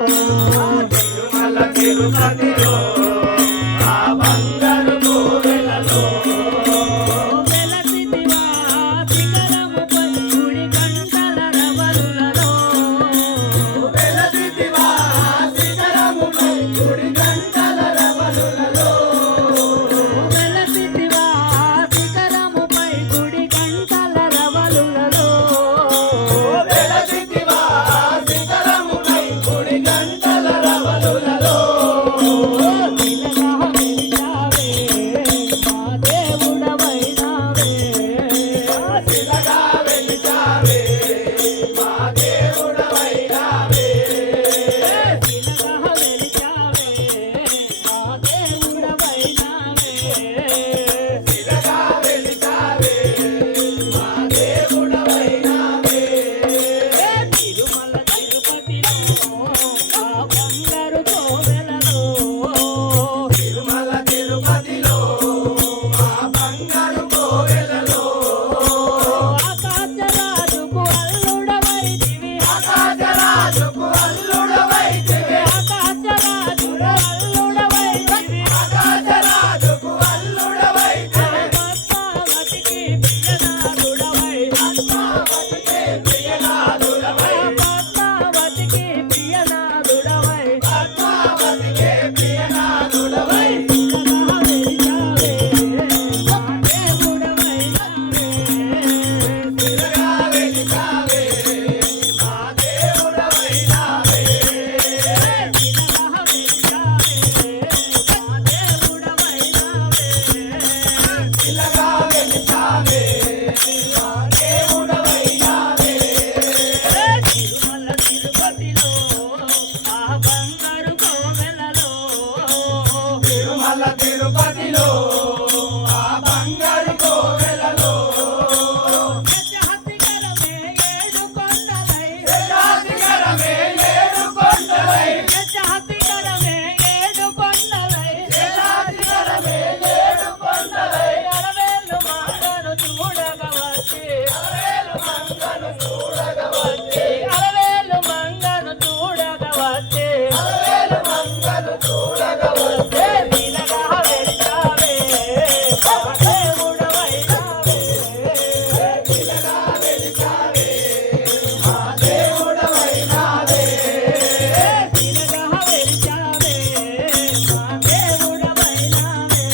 తిరుమల తిరుపతిలో ఆ బంగారు కోవెలలో వెలసితివా శిఖరముపై గుడి గంటల రవలులలో వెలసితివా శిఖరముపై గుడి గంటల రవలులలో వెలసితివా శిఖరముపై గుడి గంటల రవలులలో వెలసితివా శిఖరముపై గుడి గంటల రవలులలో శిలగా వెలిచావే మా దేవుడవైనావే శిలగా వెలిచావే మా దేవుడవైనావే శిలగా వెలిచావే మా దేవుడవైనావే శిలగా వెలిచావే మా దేవుడవైనావే తిరుమల తిరుపతిలో ఆ బంగారు కోవెలలో తిరుమల తిరుపతిలో ఆ బంగారు కోవెలలో ఆకాశరాజుకు అల్లుడవైతివి ఆకాశరాజుకు అల్లుడవైతివి ఆకాశరాజుకు అల్లుడవైతివి ఆకాశరాజుకు అల్లుడవైతివి పద్మావతికి ప్రియనాథుడవై పద్మావతికే ప్రియనాథుడవై పద్మావతికి ప్రియనాథుడవై పద్మావతికే ప్రియనాథుడవై శిలగా వెలిచావే మా దేవుడవైనావే శిలగా వెలిచావే మా దేవుడవైనావే తిరుమల తిరుపతిలో ఆ బంగారు కోవెలలో తిరుమల తిరుపతిలో ఆ బంగారు కోవెలలో గజహతికరమే ఏడు కొండలై శేషాద్రికరమే ఏడు కొండలై గజహతికరమే ఏడు కొండలై శేషాద్రికరమే ఏడు కొండలై అరవేలు మాటను చూడగవచ్చి అలవేలు మంగను చూడగవచ్చి అరవేలు మంగను చూడగవచ్చి అలవేలు మంగను చూడగవచ్చి శిలగా వెలిచావే మా దేవుడవైనావే శిలగా వెలిచావే మా దేవుడవైనావే శిలగా వెలిచావే మా దేవుడవైనావే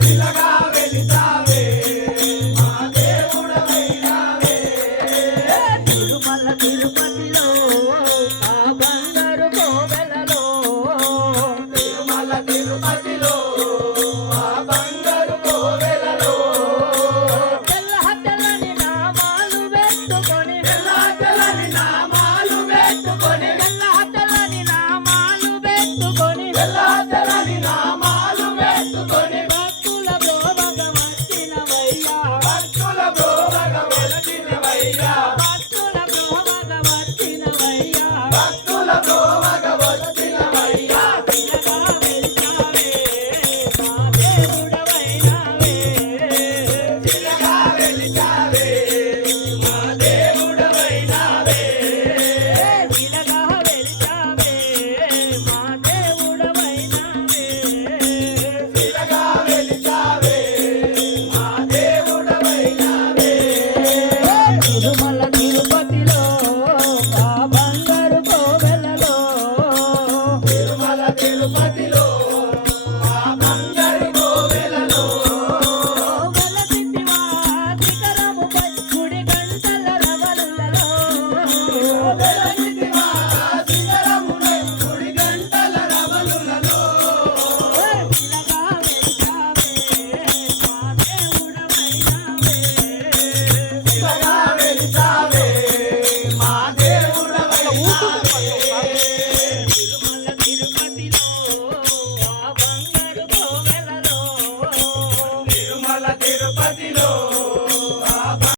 శిలగా వెలిచావే మా దేవుడవైనావే తిరుమల తిరుపతిలో ఆ బంగారు కోవెలలో తిరుమల తిరుపతిలో ఆ బంగారు కోవెలలో తెల్లహతలని నామాలు పెట్టుకొని తెల్లని నామాలు పెట్టుకొని తెల్లహతలని నామాలు పెట్టుకొని తెల్లని నామాలు పెట్టుకొని భక్తుల బ్రోవగ వచ్చినవయ్యా భక్తుల బ్రోవగ వెలసినవయ్యా భక్తుల బ్రోవగ వచ్చినవయ్యా భక్తుల బ్రోవగ వచ్చినవయ్యా శిలగా వెలిచావే మా దేవుడవైనావే శిలగా వెలిచావే మా దేవుడవైనావే శిలగా వెలిచావే మా దేవుడవైనావే శిలగా వెలిచావే మా దేవుడవైనావే తిరుమల తిరుపతిలో ఆ బంగారు కోవెలలో తిరుమల తిరుపతిలో ఆ బంగారు కోవెలలో వెలసితివా శిఖరముపై గుడి గంటల రవలులలో వెలసితివా శిఖరముపై గుడి గంటల రవలులలో శిలగా వెలిచావే మా దేవుడవైనావే శిలగా వెలిచావే మా దేవుడవైనావే